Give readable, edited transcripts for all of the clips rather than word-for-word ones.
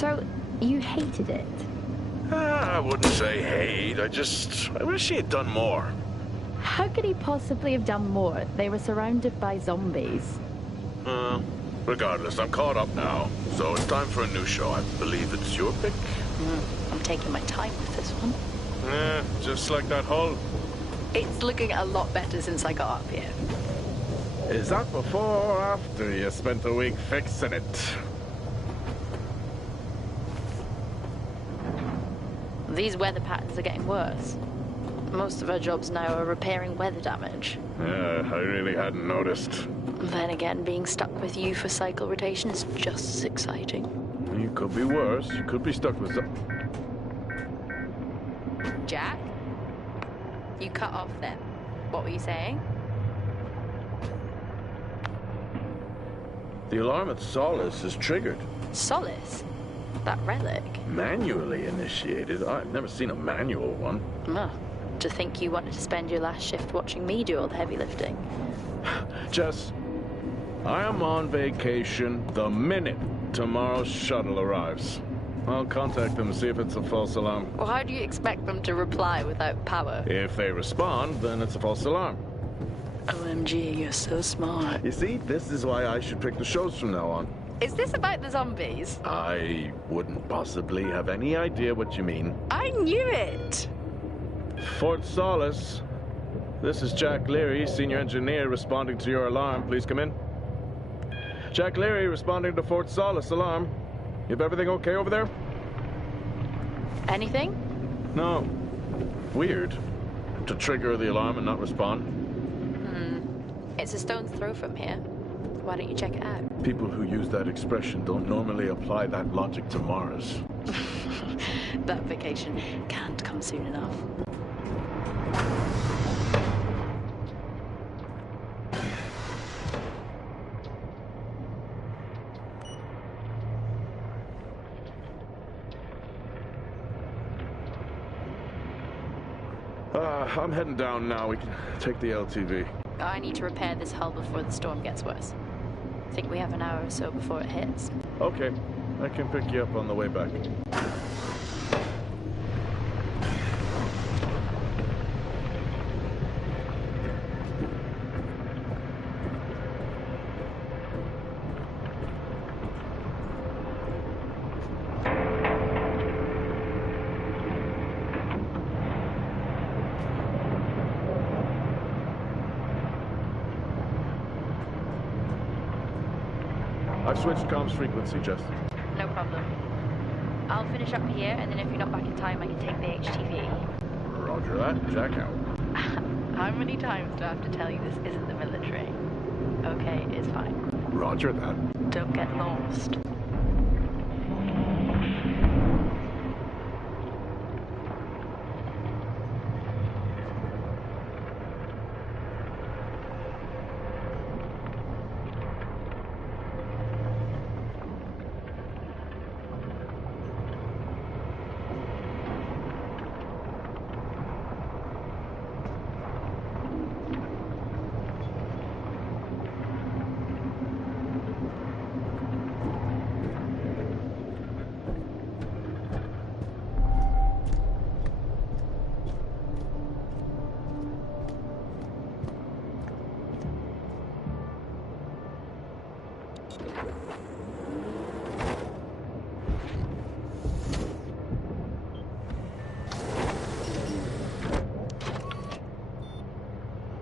So, you hated it? I wouldn't say hate. I wish he had done more. How could he possibly have done more? They were surrounded by zombies. Regardless, I'm caught up now. So it's time for a new show. I believe it's your pick. I'm taking my time with this one. Just like that hull. It's looking a lot better since I got up here. Is that before or after you spent a week fixing it? These weather patterns are getting worse. Most of our jobs now are repairing weather damage. Yeah, I really hadn't noticed. Then again, being stuck with you for cycle rotation is just as exciting. You could be worse. You could be stuck with some... Jack? You cut off then. What were you saying? The alarm at Solis is triggered. Solis? That relic? Manually initiated? I've never seen a manual one. To think you wanted to spend your last shift watching me do all the heavy lifting. Jess, I am on vacation the minute tomorrow's shuttle arrives. I'll contact them and see if it's a false alarm. Well, how do you expect them to reply without power? If they respond, then it's a false alarm. OMG, you're so smart. You see, this is why I should pick the shows from now on. Is this about the zombies? I wouldn't possibly have any idea what you mean. I knew it! Fort Solis. This is Jack Leary, senior engineer, responding to your alarm. Please come in. Jack Leary, responding to Fort Solis alarm. You have everything okay over there? Anything? No. Weird. To trigger the alarm and not respond. It's a stone's throw from here. Why don't you check it out? People who use that expression don't normally apply that logic to Mars. That vacation can't come soon enough. I'm heading down now. We can take the LTV. I need to repair this hull before the storm gets worse. I think we have an hour or so before it hits. Okay. I can pick you up on the way back. I've switched comms frequency, Jess. No problem. I'll finish up here, and then if you're not back in time, I can take the HTV. Roger that. Jack out. How many times do I have to tell you this isn't the military? Okay, it's fine. Roger that. Don't get lost.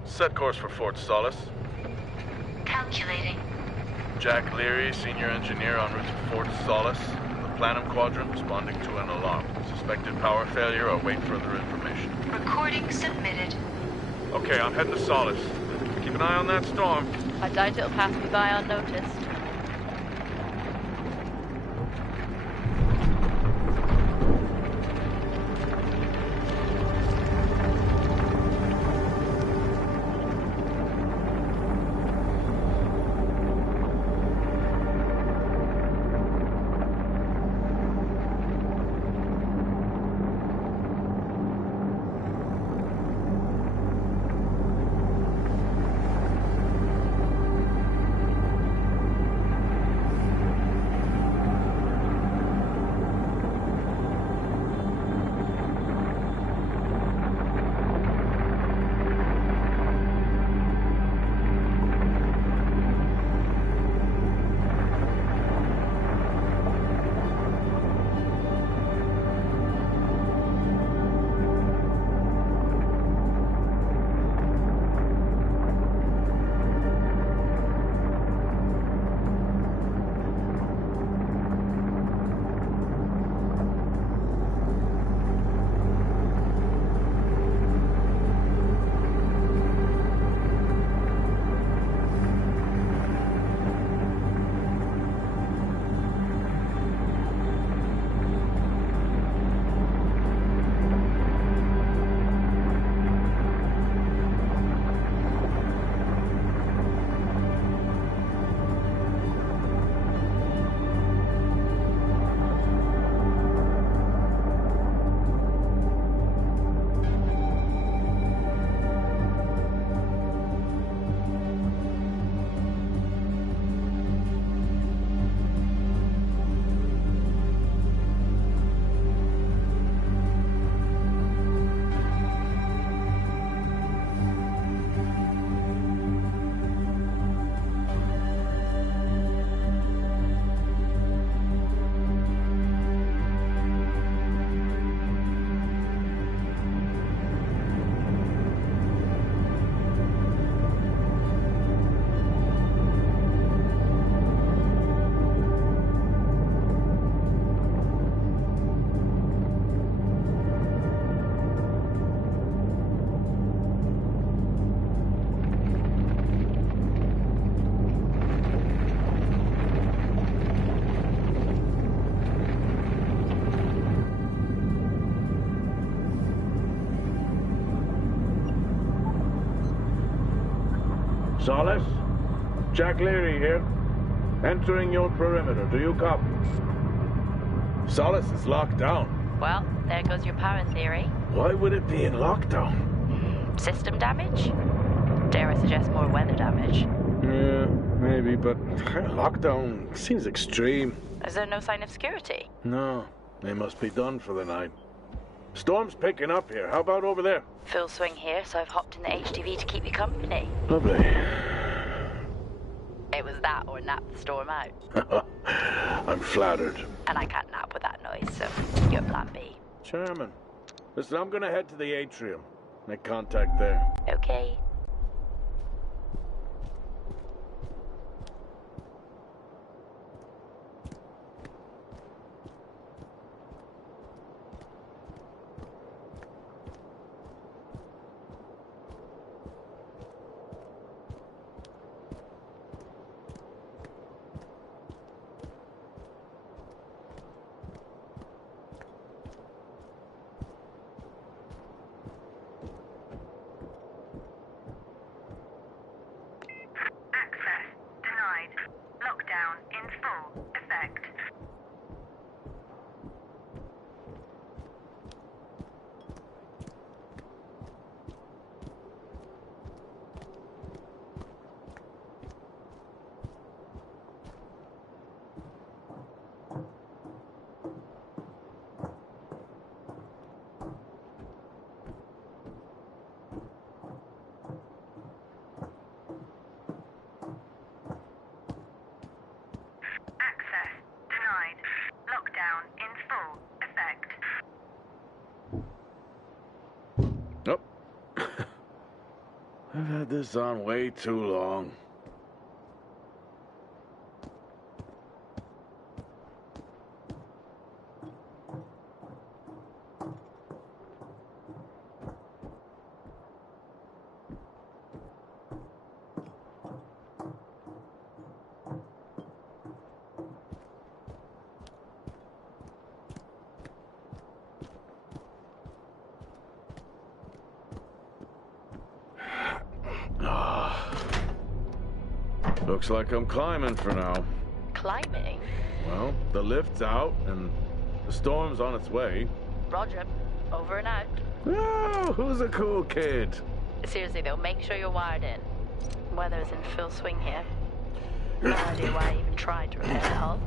Set course for Fort Solis. Calculating. Jack Leary, senior engineer en route to Fort Solis. The Platinum Quadrant responding to an alarm. Suspected power failure. Await further information. Recording submitted. Okay, I'm heading to Solis. Keep an eye on that storm. I doubt it'll pass me by unnoticed. Solis? Jack Leary here. Entering your perimeter. Do you copy? Solis is locked down. Well, there goes your power theory. Why would it be in lockdown? System damage? Dare I suggest more weather damage? Yeah, maybe, but lockdown seems extreme. Is there no sign of security? No, they must be done for the night. Storm's picking up here. How about over there? Full swing here, so I've hopped in the HTV to keep you company. Lovely. It was that or nap the storm out. I'm flattered. And I can't nap with that noise, so you're plan B. Chairman, listen, I'm gonna head to the atrium. Make contact there. Okay. Nope. I've had this on way too long. Looks like I'm climbing for now. Climbing? Well, the lift's out and the storm's on its way. Roger. Over and out. Oh, who's a cool kid? Seriously though, make sure you're wired in. Weather's in full swing here. No idea why I even tried to repair the hull.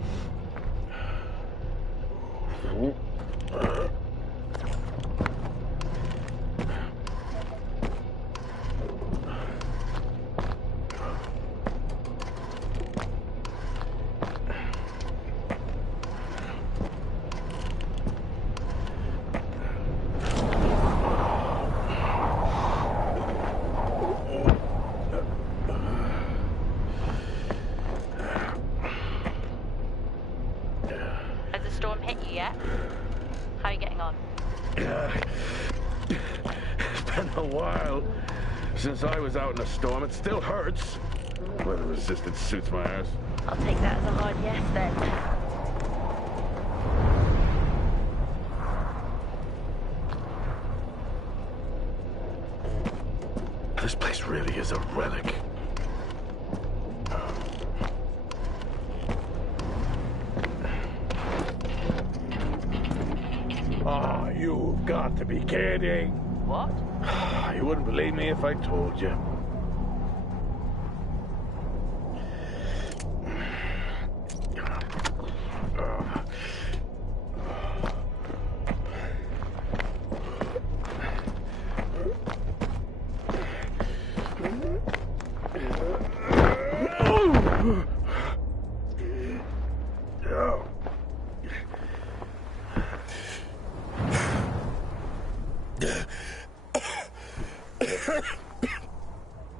Has the storm hit you yet? How are you getting on? It's been a while since I was out in a storm. It still hurts. Weather resistance suits my ass. I'll take that as a hard yes then. This place really is a relic. Ah, you've got to be kidding. What? You wouldn't believe me if I told you.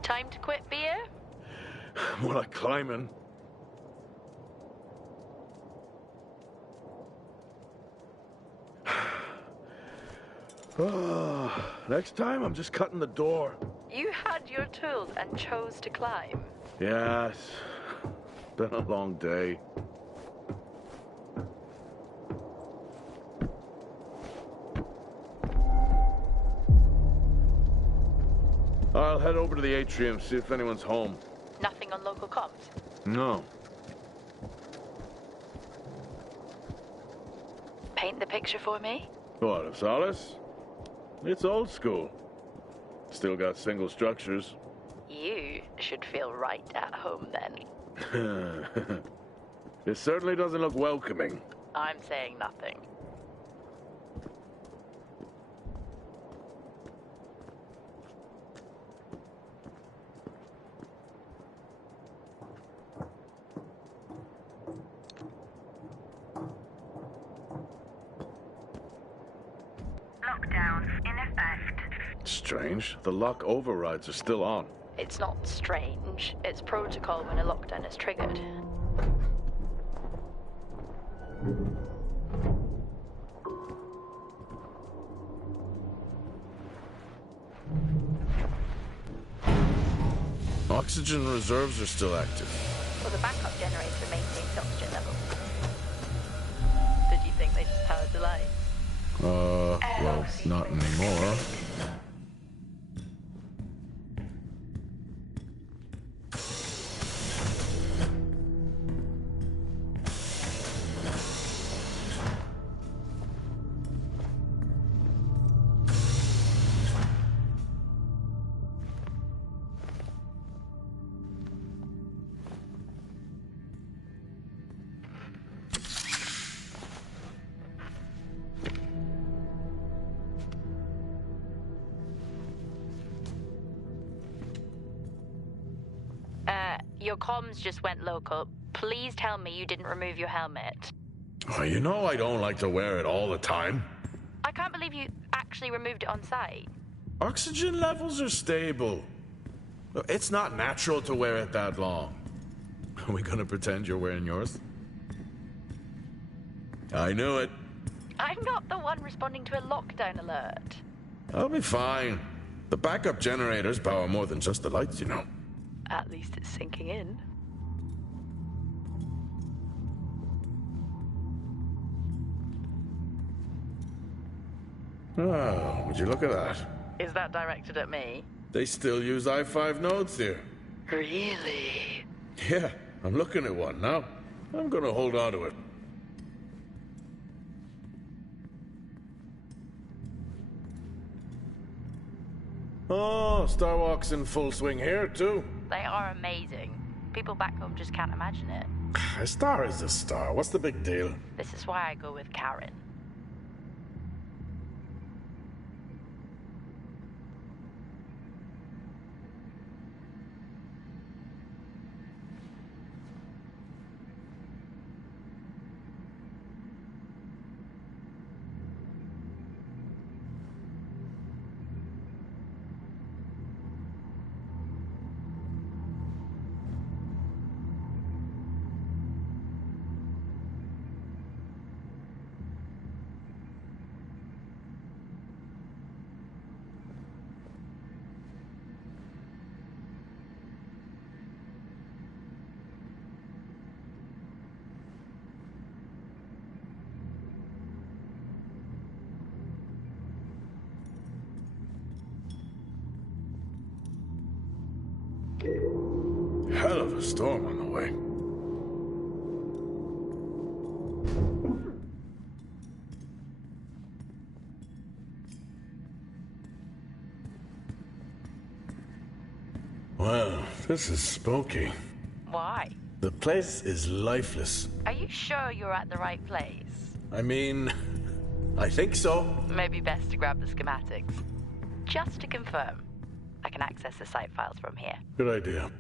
Time to quit beer? More like climbing. Next time, I'm just cutting the door. You had your tools and chose to climb. Yes. Been a long day. I'll head over to the atrium, see if anyone's home. on local comms? No. Paint the picture for me? What, of Solis? It's old school. Still got single structures. You should feel right at home then. It certainly doesn't look welcoming. I'm saying nothing. Lockdown in effect. Strange. The lock overrides are still on. It's not strange. It's protocol when a lockdown is triggered. Oxygen reserves are still active. Well, the backup generator maintains oxygen levels. Did you think they just powered the light? Well, not anymore. Your comms just went local. Please tell me you didn't remove your helmet. Oh, you know I don't like to wear it all the time. I can't believe you actually removed it on site. Oxygen levels are stable. It's not natural to wear it that long. Are we gonna pretend you're wearing yours? I knew it. I'm not the one responding to a lockdown alert. I'll be fine. The backup generators power more than just the lights, you know. At least it's sinking in. Oh, would you look at that? Is that directed at me? They still use i5 nodes here. Really? Yeah, I'm looking at one now. I'm gonna hold on to it. Oh, Starwalk's in full swing here, too. They are amazing. People back home just can't imagine it. A star is a star. What's the big deal? This is why I go with Karen. Hell of a storm on the way. Well, this is spooky. Why? The place is lifeless. Are you sure you're at the right place? I mean, I think so. Maybe best to grab the schematics. Just to confirm, I can access the site files from here. Good idea.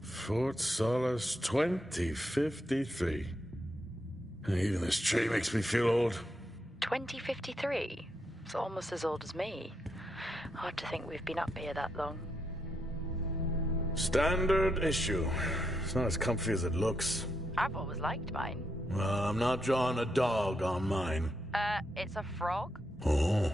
Fort Solis 2053. Even this tree makes me feel old. 2053? It's almost as old as me. Hard to think we've been up here that long. Standard issue. It's not as comfy as it looks. I've always liked mine. Well, I'm not drawing a dog on mine. It's a frog? Oh.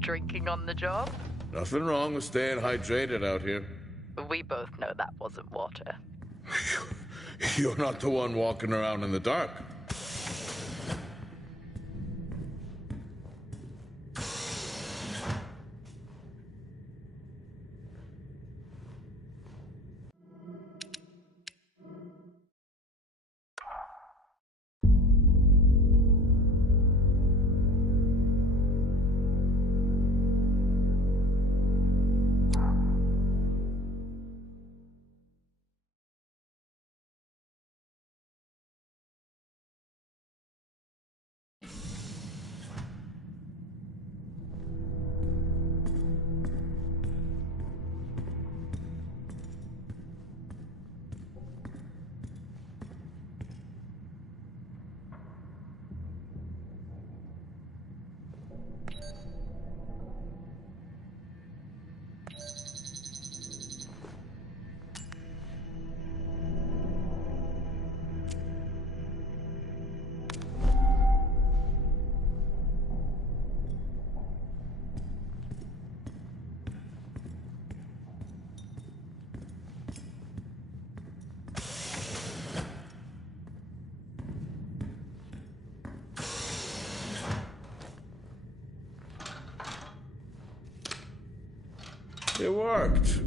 Drinking on the job? Nothing wrong with staying hydrated out here. We both know that wasn't water. You're not the one walking around in the dark. It worked.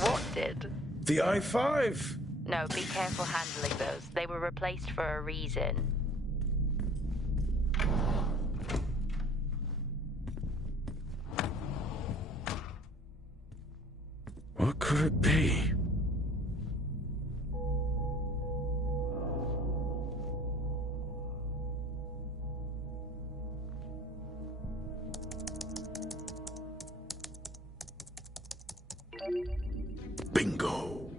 What did? The I-5. No, be careful handling those. They were replaced for a reason. What could it be? Bingo.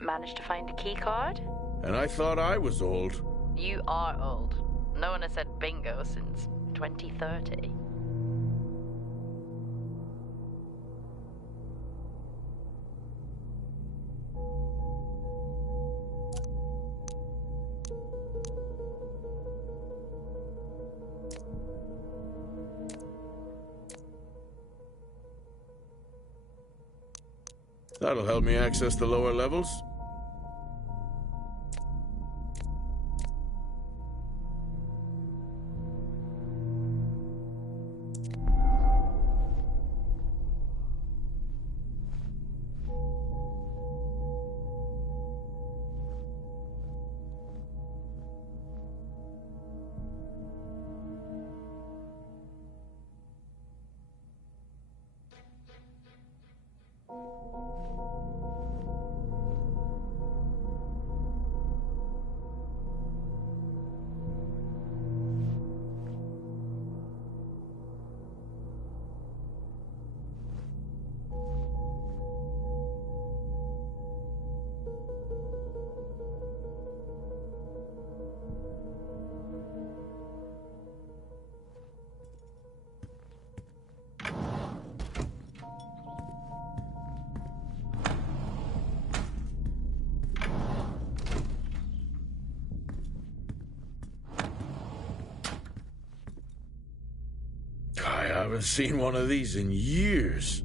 Managed to find a key card? And I thought I was old. You are old. No one has said bingo since 2030. That'll help me access the lower levels. haven't seen one of these in years.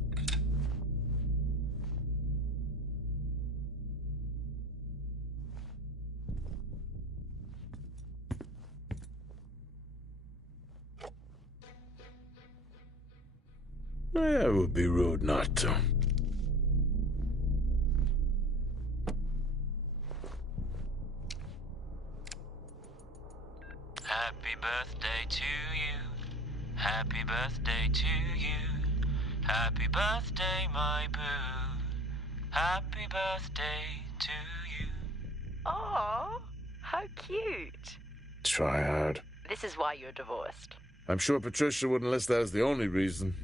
It would be rude not to. Happy birthday to you. Happy birthday to you. Happy birthday, my boo. Happy birthday to you. Oh, how cute. Try hard. This is why you're divorced. I'm sure Patricia wouldn't list that as the only reason.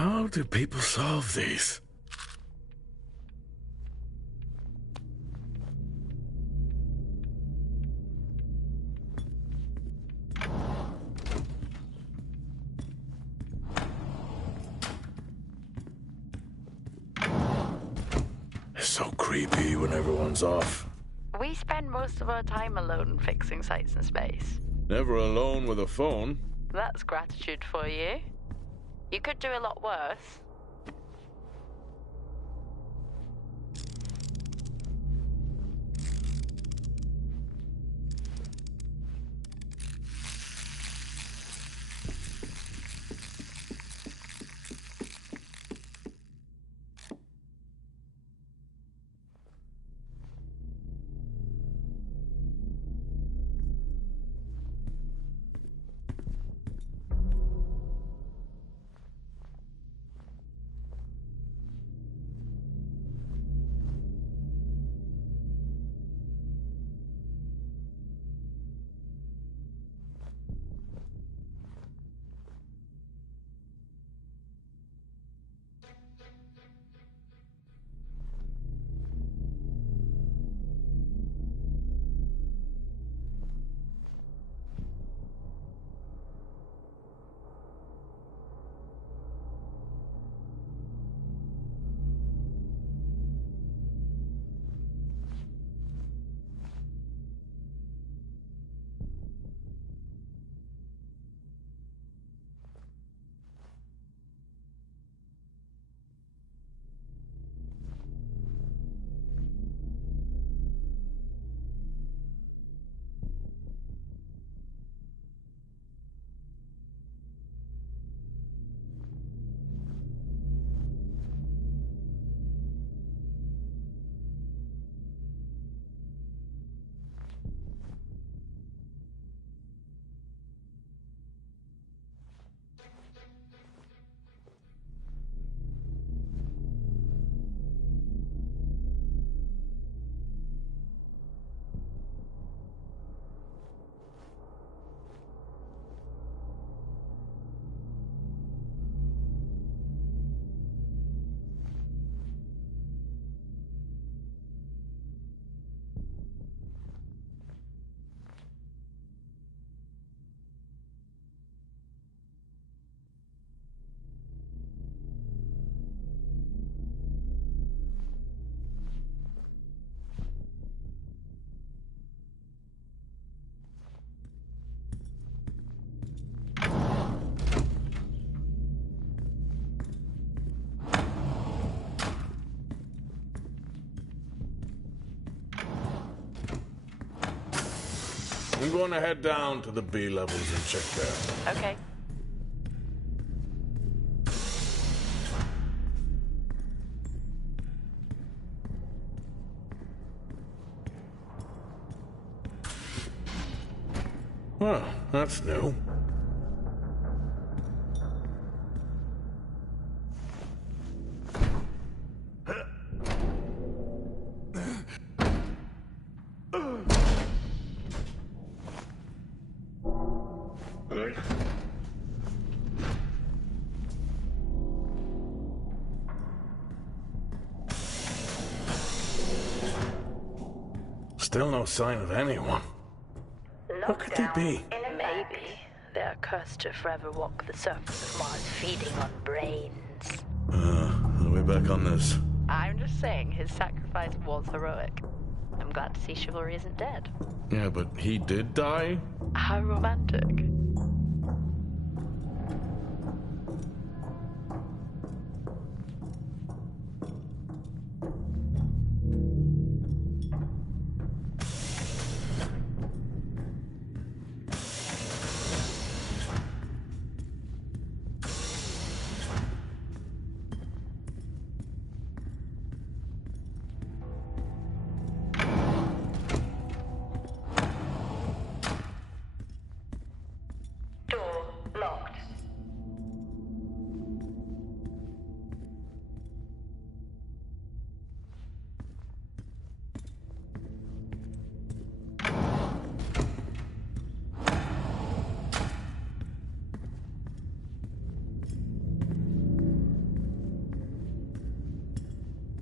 How do people solve these? It's so creepy when everyone's off. We spend most of our time alone fixing sights in space. Never alone with a phone. That's gratitude for you. You could do a lot worse. I'm going to head down to the B levels and check there. Okay. Well, that's new. Still no sign of anyone. Who could they be? Maybe they're cursed to forever walk the surface of Mars, feeding on brains. Are we back on this? I'm just saying his sacrifice was heroic. I'm glad to see chivalry isn't dead. Yeah, but he did die? How romantic.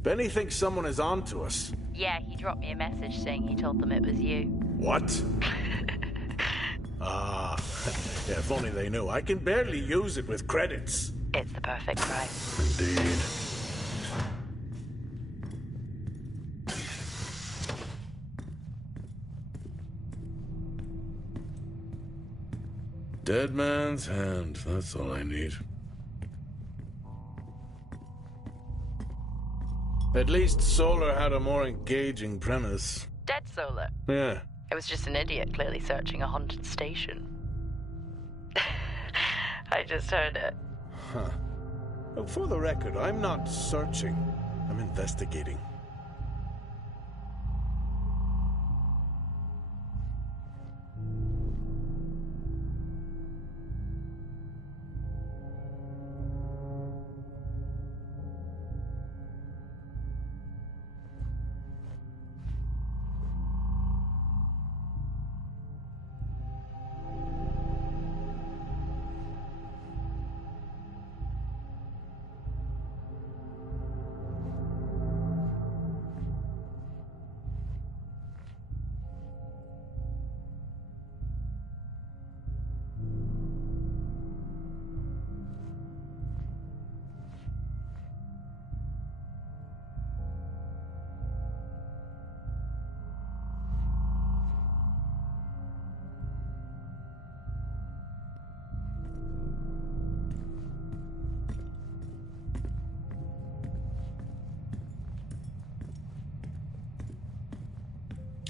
Benny thinks someone is on to us. Yeah, he dropped me a message saying he told them it was you. What? Yeah, if only they knew. I can barely use it with credits. It's the perfect price. Indeed. Dead man's hand. That's all I need. At least Solar had a more engaging premise. Dead Solar. Yeah. It was just an idiot clearly searching a haunted station. I just heard it. Huh. Well, for the record, I'm not searching. I'm investigating.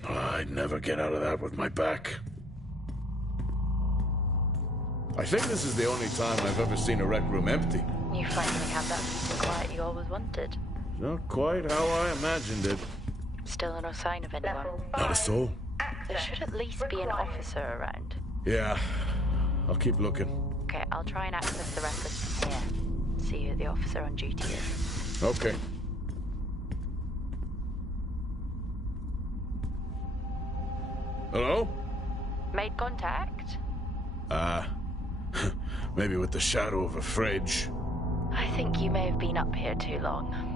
I'd never get out of that with my back. I think this is the only time I've ever seen a rec room empty. You finally have that peace and quiet you always wanted. Not quite how I imagined it. Still no sign of anyone. Not a soul. There should at least be an officer around. Yeah, I'll keep looking. Okay, I'll try and access the records from here. See who the officer on duty is. Okay. Hello? Made contact? Maybe with the shadow of a fridge. I think you may have been up here too long.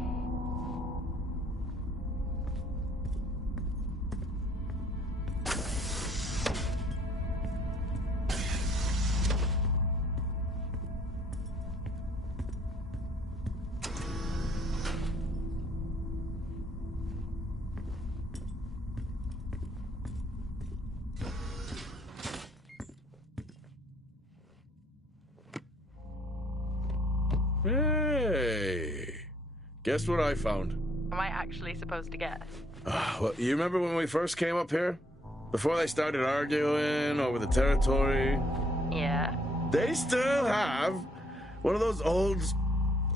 Hey! Guess what I found? Am I actually supposed to guess? Well, you remember when we first came up here? Before they started arguing over the territory, Yeah. they still have one of those old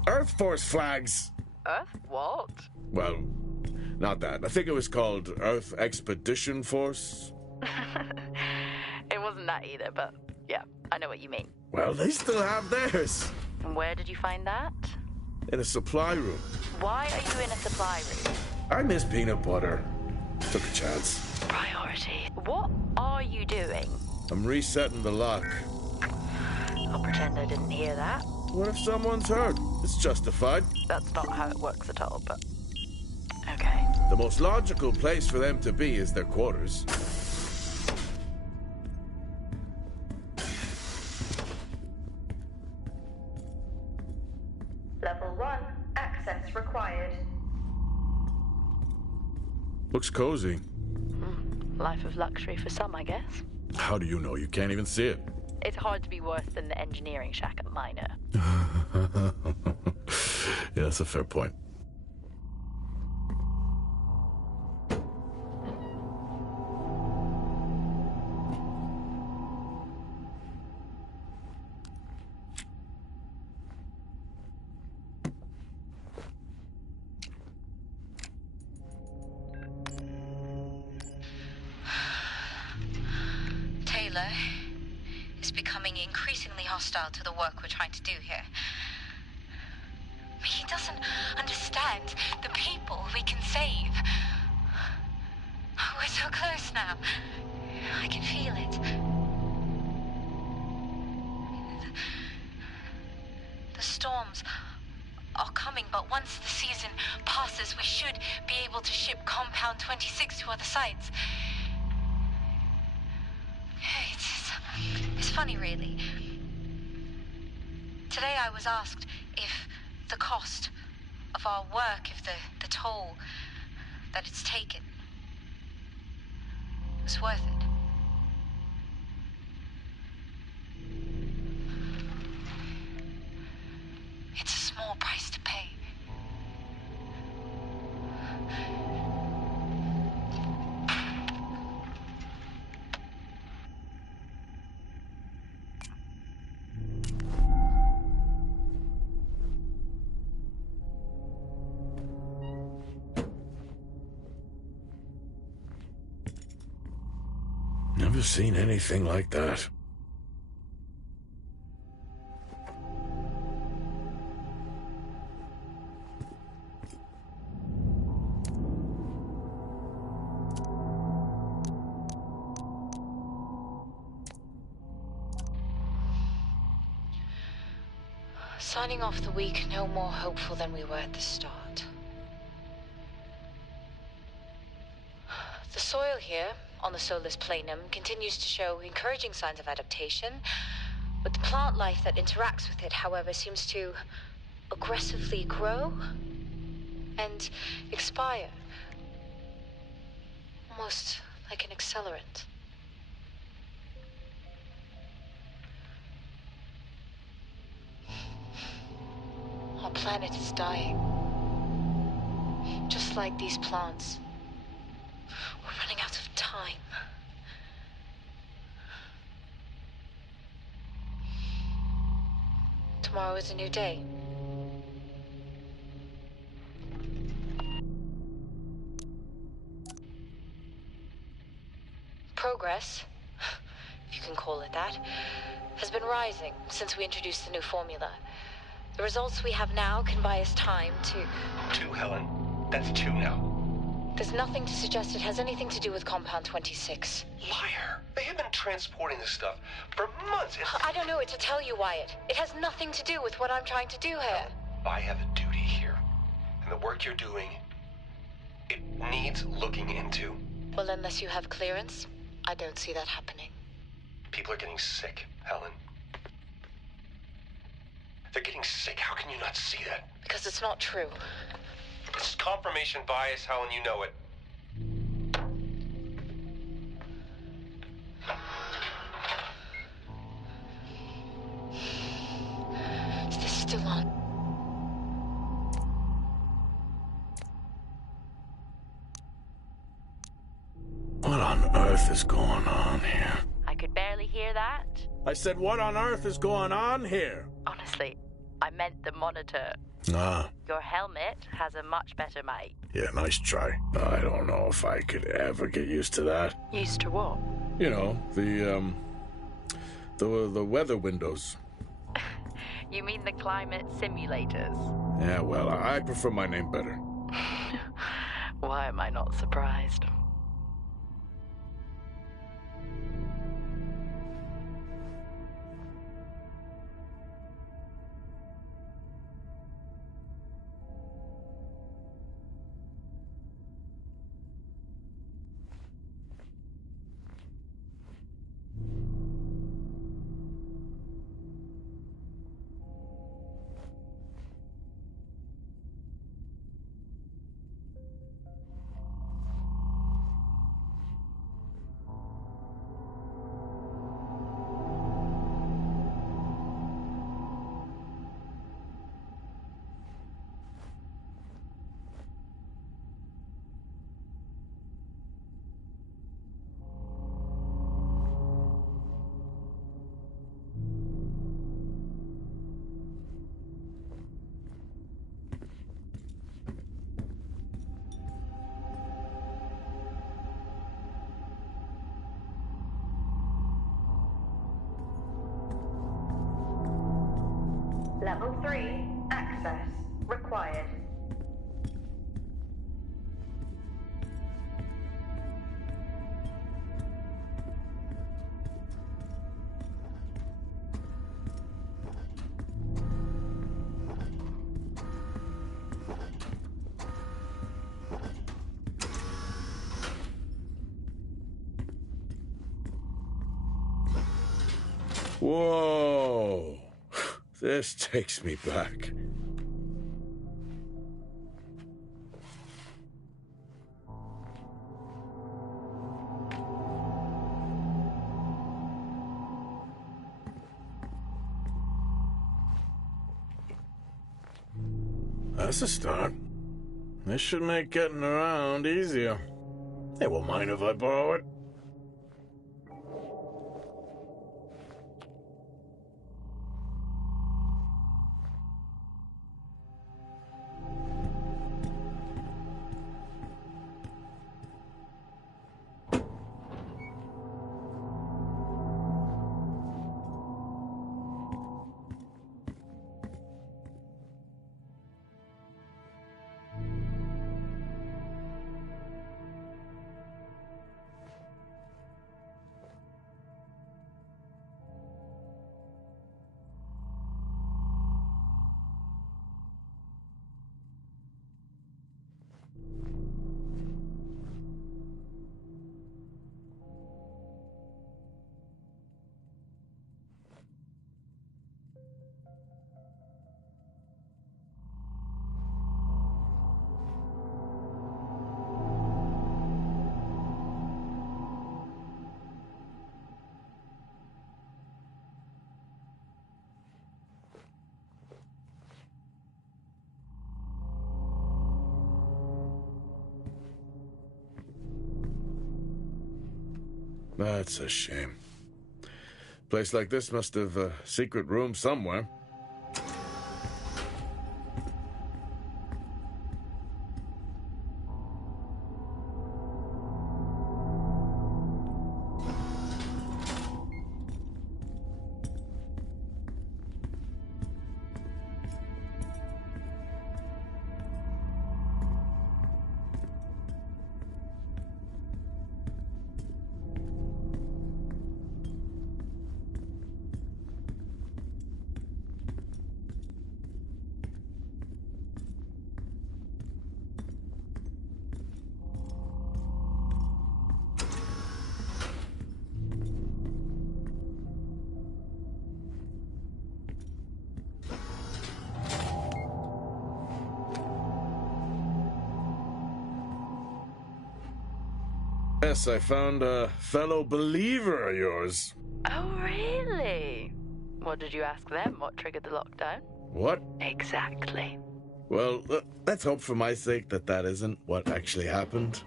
Earth Force flags. Earth what? Well, not that. I think it was called Earth Expedition Force. It wasn't that either, but yeah, I know what you mean. Well, they still have theirs. And where did you find that? In a supply room. Why are you in a supply room? I miss peanut butter. Took a chance. Priority. What are you doing? I'm resetting the lock. I'll pretend I didn't hear that. What if someone's hurt? It's justified. That's not how it works at all, but... Okay. The most logical place for them to be is their quarters. Level 1, access required. Looks cozy. Life of luxury for some, I guess. How do you know? You can't even see it. It's hard to be worse than the engineering shack at Minor. Yeah, that's a fair point. Taylor is becoming increasingly hostile to the work we're trying to do here. He doesn't understand the people we can save. We're so close now. I can feel it. The storms are coming, but once the season passes, we should be able to ship Compound 26 to other sites. It's funny, really. Today I was asked if the cost of our work, if the toll that it's taken was worth it. It's a small price to pay. Never seen anything like that. Signing off the week no more hopeful than we were at the start. The soil here on the Solis Platinum continues to show encouraging signs of adaptation, but the plant life that interacts with it, however, seems to aggressively grow and expire, almost like an accelerant. Our planet is dying, just like these plants. We're running out of time. Tomorrow is a new day. Progress, if you can call it that, has been rising since we introduced the new formula. The results we have now can buy us time to... 2, Helen. That's 2 now. There's nothing to suggest it has anything to do with Compound 26. Liar. They have been transporting this stuff for months. I don't know what to tell you, Wyatt. It has nothing to do with what I'm trying to do here. I have a duty here. And the work you're doing, it needs looking into. Well, unless you have clearance, I don't see that happening. People are getting sick, Helen. They're getting sick. How can you not see that? Because it's not true. It's confirmation bias, Helen. You know it. Is this still on? What on on earth is going on here? I could barely hear that. I said, what on earth is going on here? Honestly, I meant the monitor. Ah, Your helmet has a much better mic. yeah, nice try. I don't know if I could ever get used to that. Used to what? You know, the weather windows. You mean the climate simulators? Yeah, well, I prefer my name better. Why am I not surprised? Level 3, access required. Whoa! This takes me back. That's a start. This should make getting around easier. They won't mind if I borrow it. That's a shame. Place like this must have a secret room somewhere. Yes, I found a fellow believer of yours. Oh, really? What did you ask them? What triggered the lockdown? What? Exactly. Well, let's hope for my sake that that isn't what actually happened.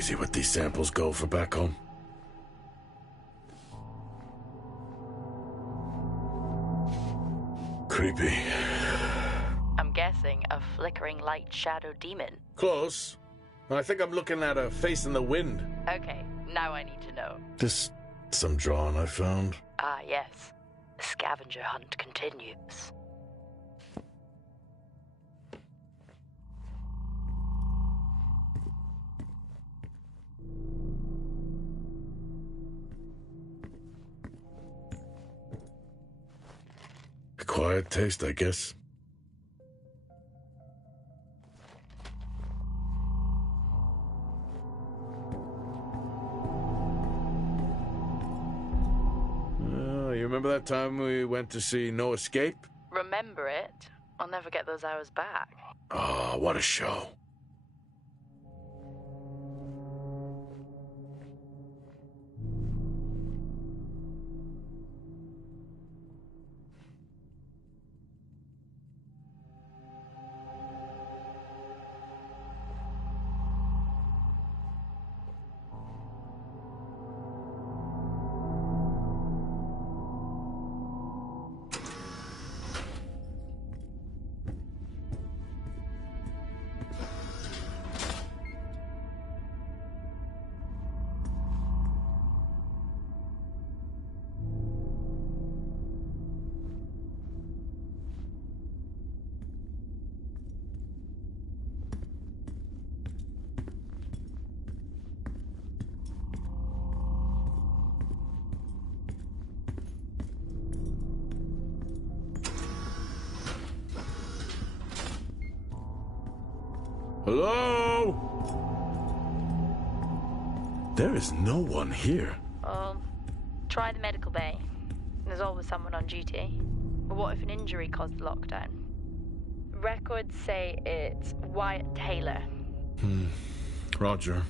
crazy what these samples go for back home. Creepy. I'm guessing a flickering light shadow demon. Close. I think I'm looking at a face in the wind. Okay, now I need to know. This some drawing I found. Ah, yes. The scavenger hunt continues. Acquired taste, I guess. You remember that time we went to see No Escape? Remember it? I'll never get those hours back. Oh, what a show. Hello? There is no one here. Try the medical bay. There's always someone on duty. But what if an injury caused the lockdown? Records say it's Wyatt Taylor. Roger.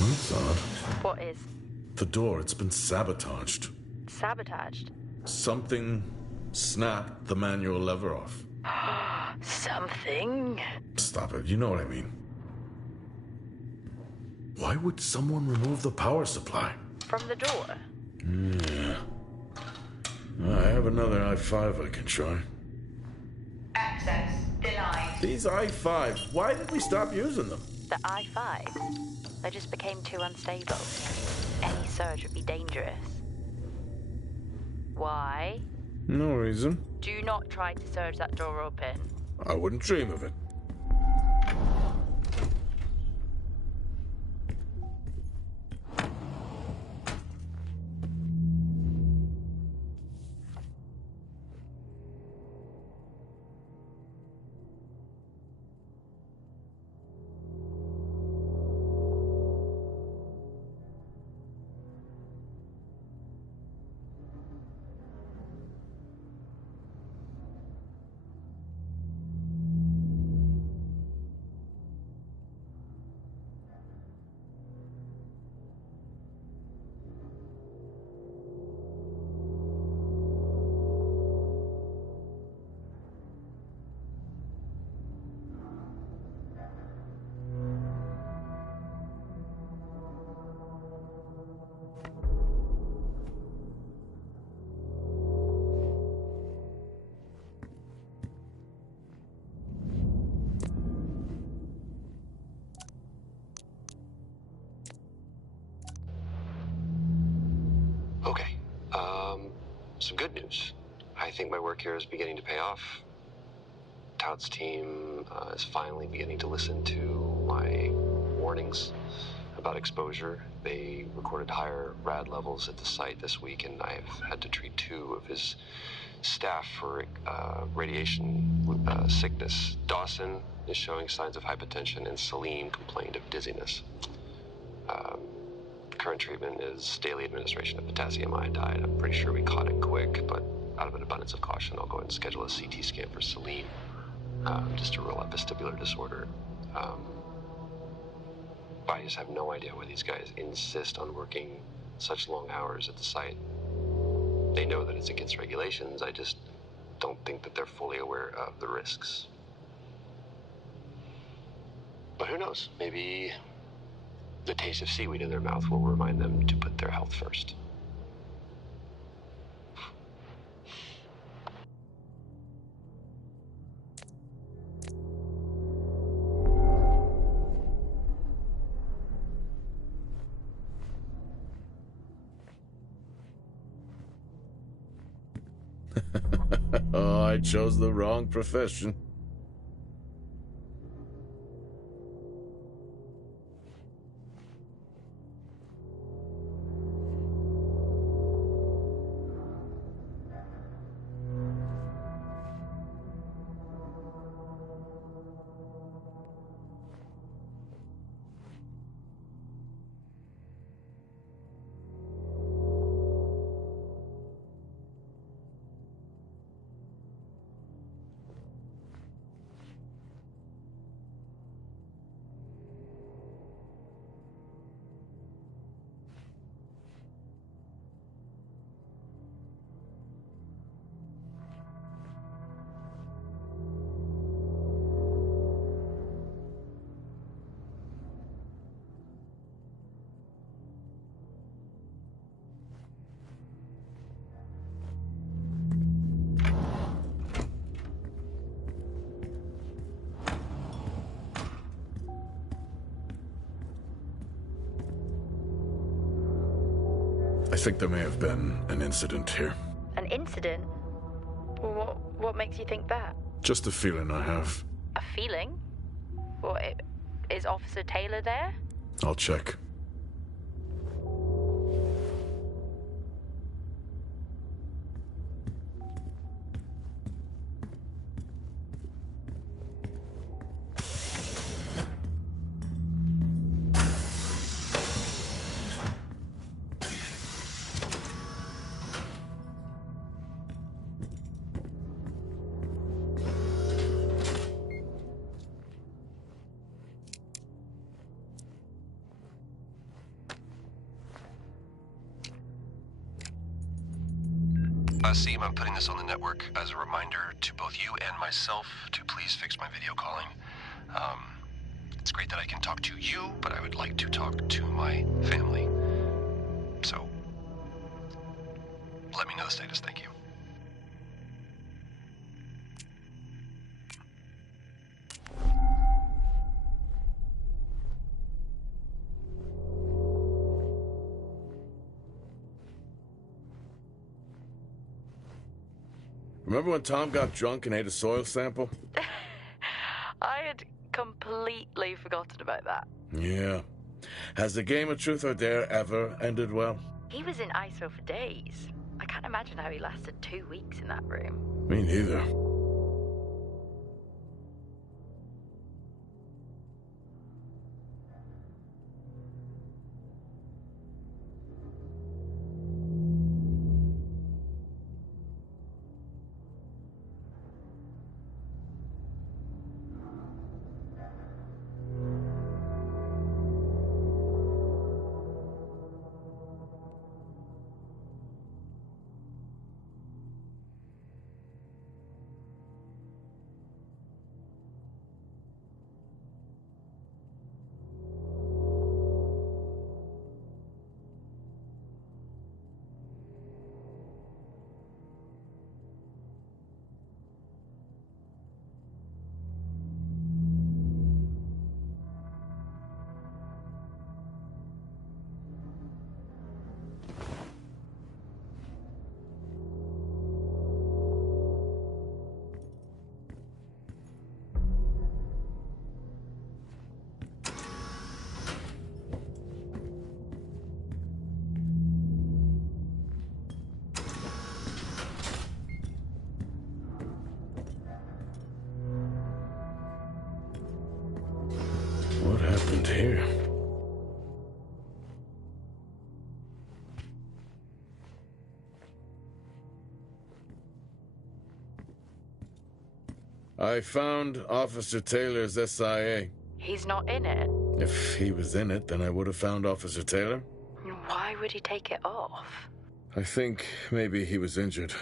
That's odd. What is? The door, it's been sabotaged. Sabotaged? Something snapped the manual lever off. Something? Stop it, you know what I mean. Why would someone remove the power supply? From the door? Yeah. I have another i5 I can try. Access denied. These i5s, why did we stop using them? The I-5s? They just became too unstable. Any surge would be dangerous. Why? No reason. Do not try to surge that door open. I wouldn't dream of it. some good news. I think my work here is beginning to pay off. Tout's team is finally beginning to listen to my warnings about exposure. They recorded higher rad levels at the site this week, and I've had to treat 2 of his staff for radiation sickness. Dawson is showing signs of hypotension, and Celine complained of dizziness. Current treatment is daily administration of potassium iodide. I'm pretty sure we caught it quick, but out of an abundance of caution, I'll go ahead and schedule a CT scan for Celine, just to rule out vestibular disorder. I just have no idea why these guys insist on working such long hours at the site. They know that it's against regulations. I just don't think that they're fully aware of the risks. But who knows? Maybe the taste of seaweed in their mouth will remind them to put their health first. Oh, I chose the wrong profession. I think there may have been an incident here. An incident? What makes you think that? Just a feeling I have. A feeling? Is Officer Taylor there? I'll check. Seem, I'm putting this on the network as a reminder to both you and myself to please fix my video calling. It's great that I can talk to you, but I would like to talk to my family. So, let me know the status. Thank you. Remember when Tom got drunk and ate a soil sample? I had completely forgotten about that. Yeah. Has the game of truth or dare ever ended well? He was in ISO for days. I can't imagine how he lasted 2 weeks in that room. Me neither. happened here? I found Officer Taylor's SIA. He's not in it. If he was in it, then I would have found Officer Taylor. Why would he take it off? I think maybe he was injured.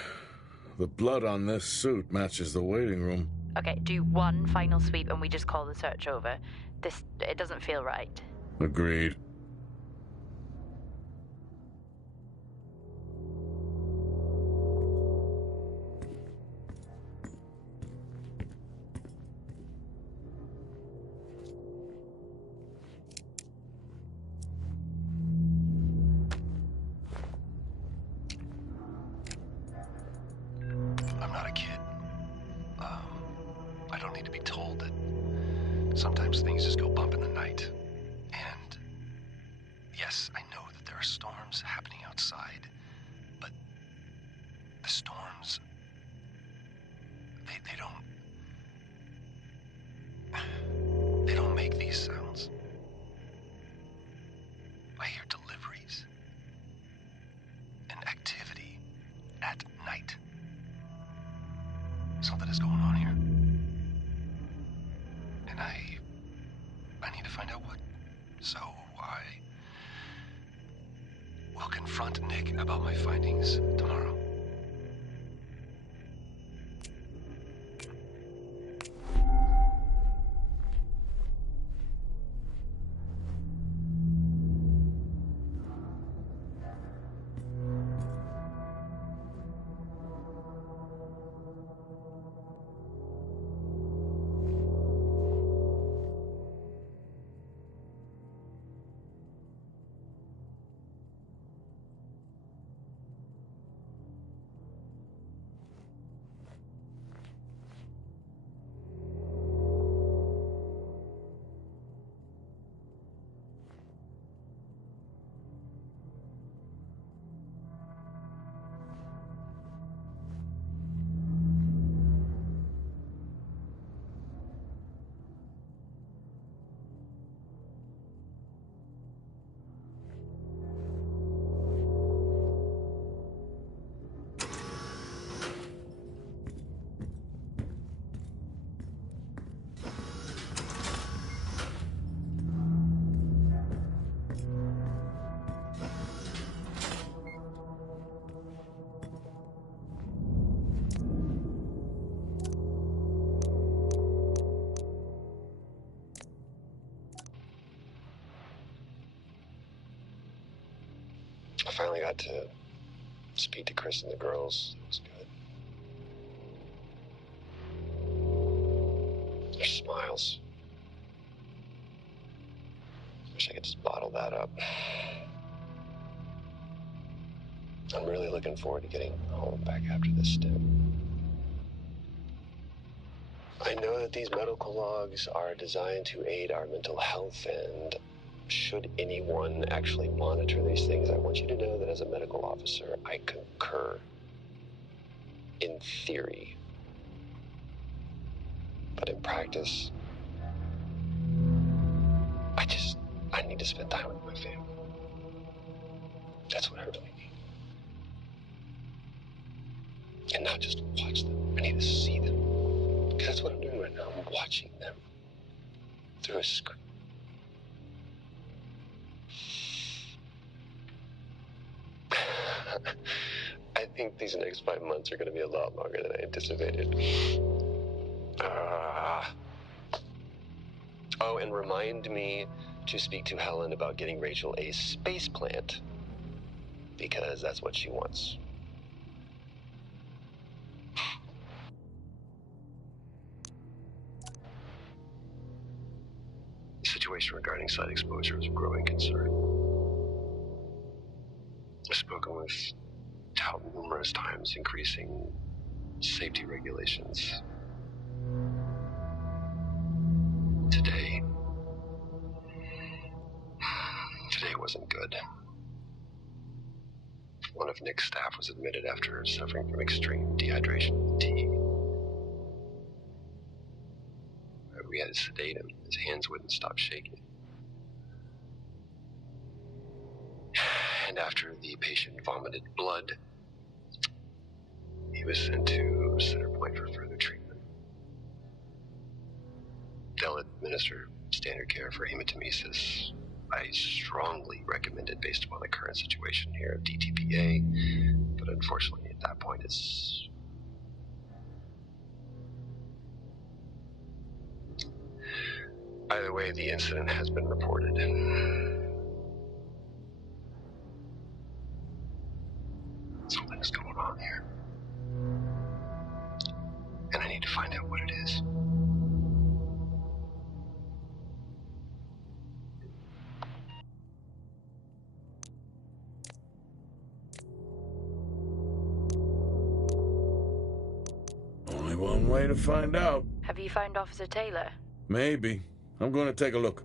The blood on this suit matches the waiting room. Okay, do one final sweep and we just call the search over. It doesn't feel right. Agreed. I'm not a kid. I don't need to be told that sometimes things just go bump in the night. And yes, I know that there are storms happening outside, but the storms, they don't make these sounds. I hear deliveries and activity at night. Something is going on here. And I need to find out what. So I will confront Nick about my findings tomorrow. I finally got to speak to Chris and the girls. It was good. Their smiles. Wish I could just bottle that up. I'm really looking forward to getting home back after this stint. I know that these medical logs are designed to aid our mental health, and should anyone actually monitor these things, I want you to know that as a medical officer, I concur. In theory. But in practice, I need to spend time with my family. That's what I really need. And not just watch them. I need to see them. Because that's what I'm doing right now. I'm watching them through a screen. I think these next 5 months are going to be a lot longer than I anticipated. Oh, and remind me to speak to Helen about getting Rachel a space plant. Because that's what she wants. The situation regarding site exposure is a growing concern. I've spoken with Tout numerous times, increasing safety regulations. Today wasn't good. One of Nick's staff was admitted after suffering from extreme dehydration and fatigue. We had to sedate him. His hands wouldn't stop shaking. And after the patient vomited blood, he was sent to Center Point for further treatment. They'll administer standard care for hematemesis. I strongly recommend it based upon the current situation here of DTPA, but unfortunately at that point it's... Either way, the incident has been reported. Something's going on here. And I need to find out what it is. Only one way to find out. Have you found Officer Taylor? Maybe. I'm going to take a look.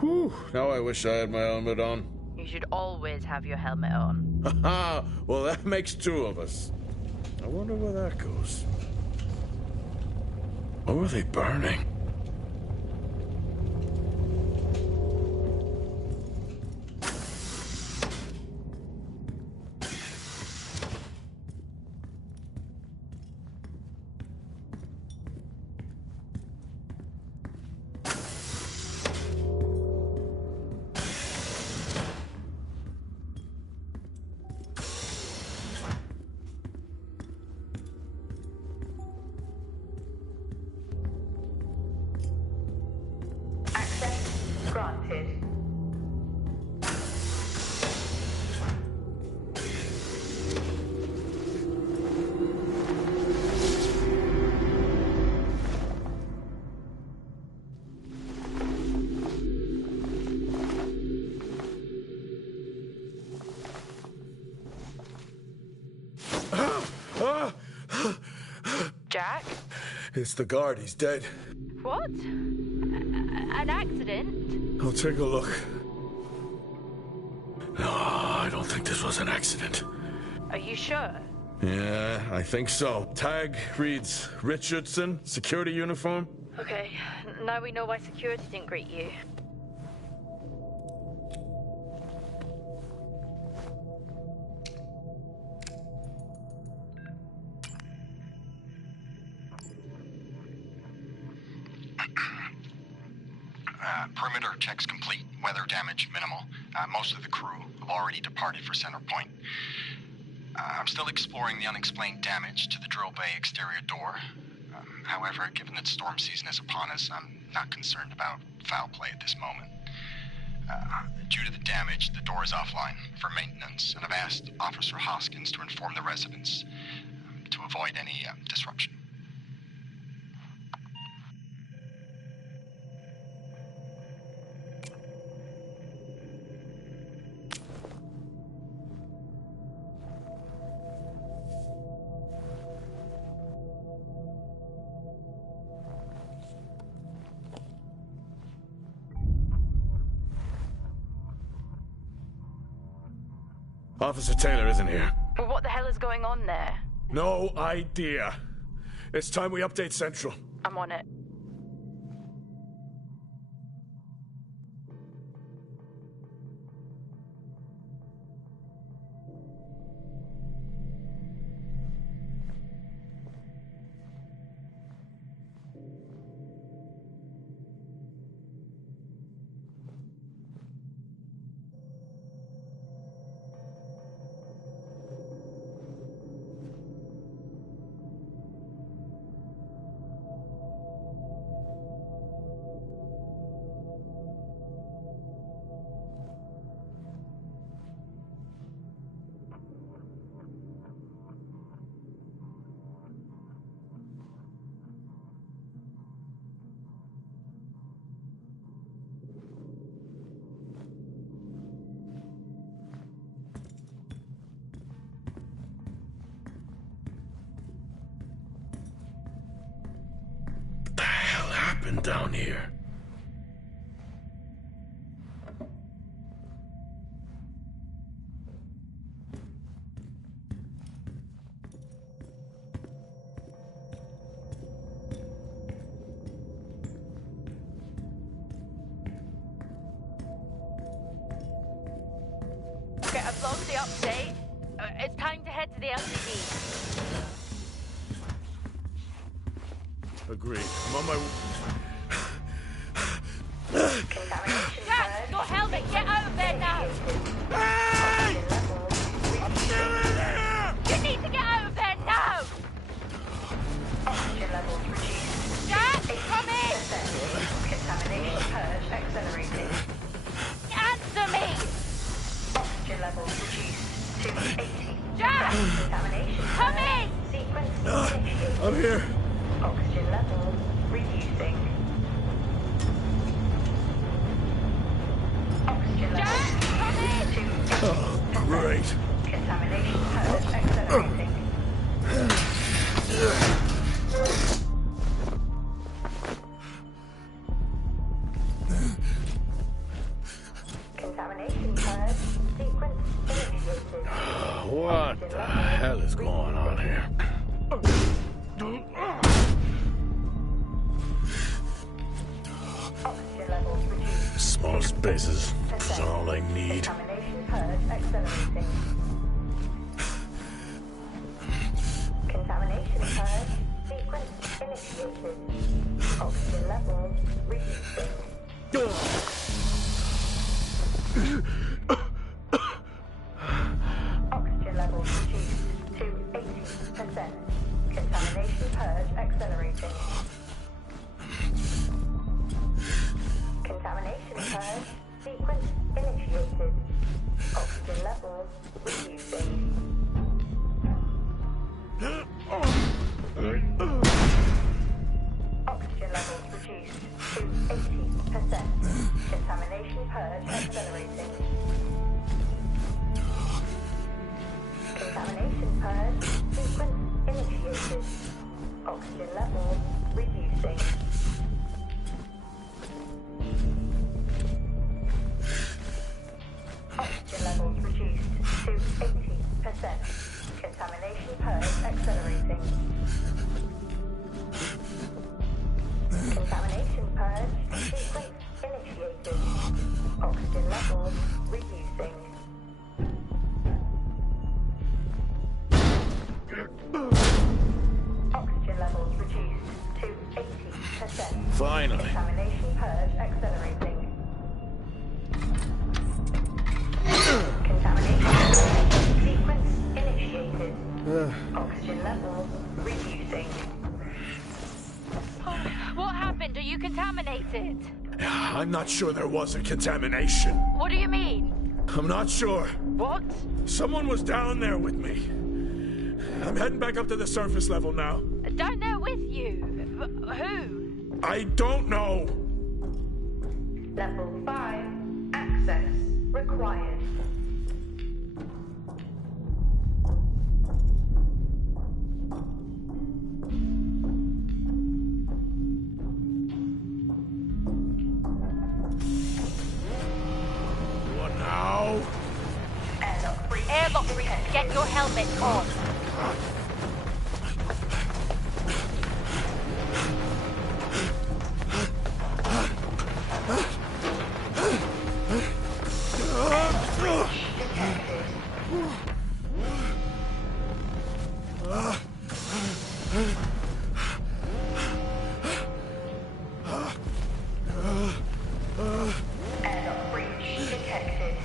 Whew, now I wish I had my helmet on. You should always have your helmet on. Haha, well that makes two of us. I wonder where that goes. What were they burning? Granted. Jack? It's the guard, he's dead. What? An accident? I'll take a look. No, I don't think this was an accident. Are you sure? Yeah, I think so. Tag reads Richardson, security uniform. Okay, now we know why security didn't greet you. Perimeter checks complete. Weather damage minimal. Most of the crew have already departed for Center Point. I'm still exploring the unexplained damage to the drill bay exterior door. However, given that storm season is upon us, I'm not concerned about foul play at this moment. Due to the damage, the door is offline for maintenance, and I've asked Officer Hoskins to inform the residents to avoid any disruption. Officer Taylor isn't here. Well, what the hell is going on there? No idea. It's time we update Central. I'm on it. Down here. Okay, I've logged the update. It's time to head to the LCD. Agreed. I'm on my... Jack, your helmet, get out of there now! Hey! I'm still in here! You need to get out of there now! Oxygen levels reduced. Jack, come in! Contamination purge accelerating. Answer me! Oxygen levels reduced to 80. Jack! Contamination Come purge in! sequence initiated. I'm here. Oxygen levels reducing. Oxygen Jack, levels come in! to 80%. Oh, great. Contamination purge accelerating. Contamination purge sequence initiated. What the hell is going on here? Oxygen levels reduced. Small spaces is all I need. Contamination purge accelerating. Contamination purge sequence initiated. Oxygen levels reducing. Oxygen levels reduced to 80%. Contamination purge accelerating. Contamination purge sequence initiated. Oxygen levels reducing. Oxygen levels reduced to 80%. Contamination purge accelerating. Contamination purge sequence initiated. Oxygen levels reducing. Oxygen levels reduced to 80%. Contamination purge accelerating. Contamination purge sequence initiated. Oxygen levels reducing. Oxygen levels reduced to 80%. Finally. Contamination purge accelerating. Contamination purge sequence initiated. Oxygen levels reducing. What happened? Are you contaminated? I'm not sure there was a contamination. What do you mean? I'm not sure. What? Someone was down there with me. I'm heading back up to the surface level now. Down there with you? Who? I don't know. Level 5 access required. What now? Airlock breach. Airlock Get your helmet on. Airlock breach detected.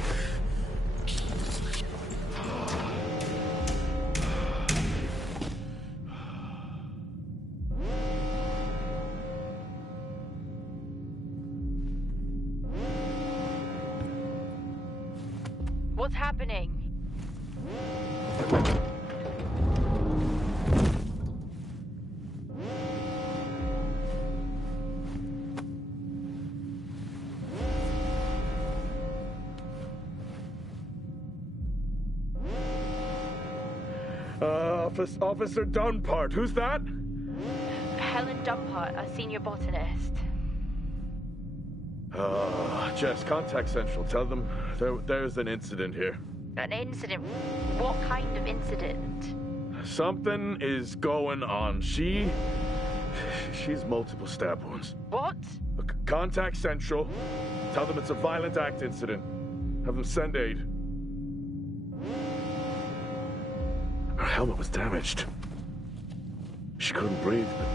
What's happening? Officer Dunpart, who's that? Helen Dumpart, a senior botanist. Jess, contact Central. Tell them there's an incident here. An incident? What kind of incident? Something is going on. She's multiple stab wounds. What? Contact Central. Tell them it's a violent act incident. Have them send aid. Her helmet was damaged. She couldn't breathe, but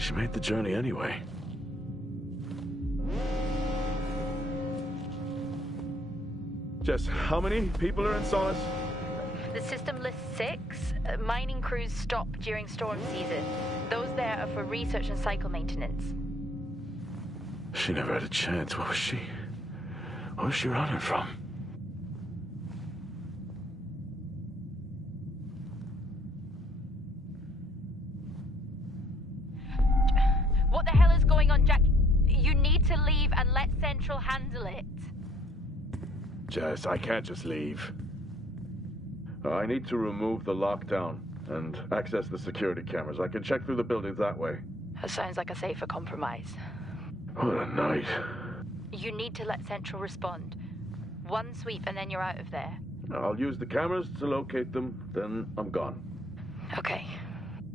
she made the journey anyway. Jess, how many people are in Solis? The system lists 6. Mining crews stop during storm season. Those there are for research and cycle maintenance. She never had a chance. What was she running from? What the hell is going on, Jack? You need to leave and let Central handle it. Jess, I can't just leave. I need to remove the lockdown and access the security cameras. I can check through the buildings that way. That sounds like a safer compromise. What a night. You need to let Central respond. One sweep and then you're out of there. I'll use the cameras to locate them, then I'm gone. Okay.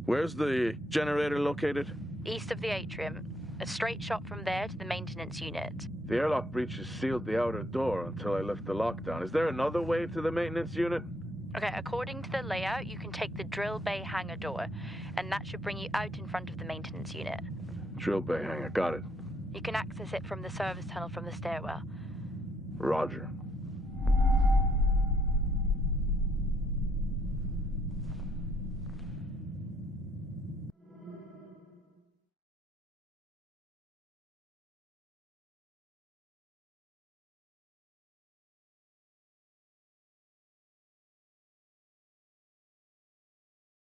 Where's the generator located? East of the atrium. A straight shot from there to the maintenance unit. The airlock breaches sealed the outer door until I lift the lockdown. Is there another way to the maintenance unit? Okay, according to the layout, you can take the drill bay hangar door, and that should bring you out in front of the maintenance unit. Drill bay hangar, got it. You can access it from the service tunnel from the stairwell. Roger.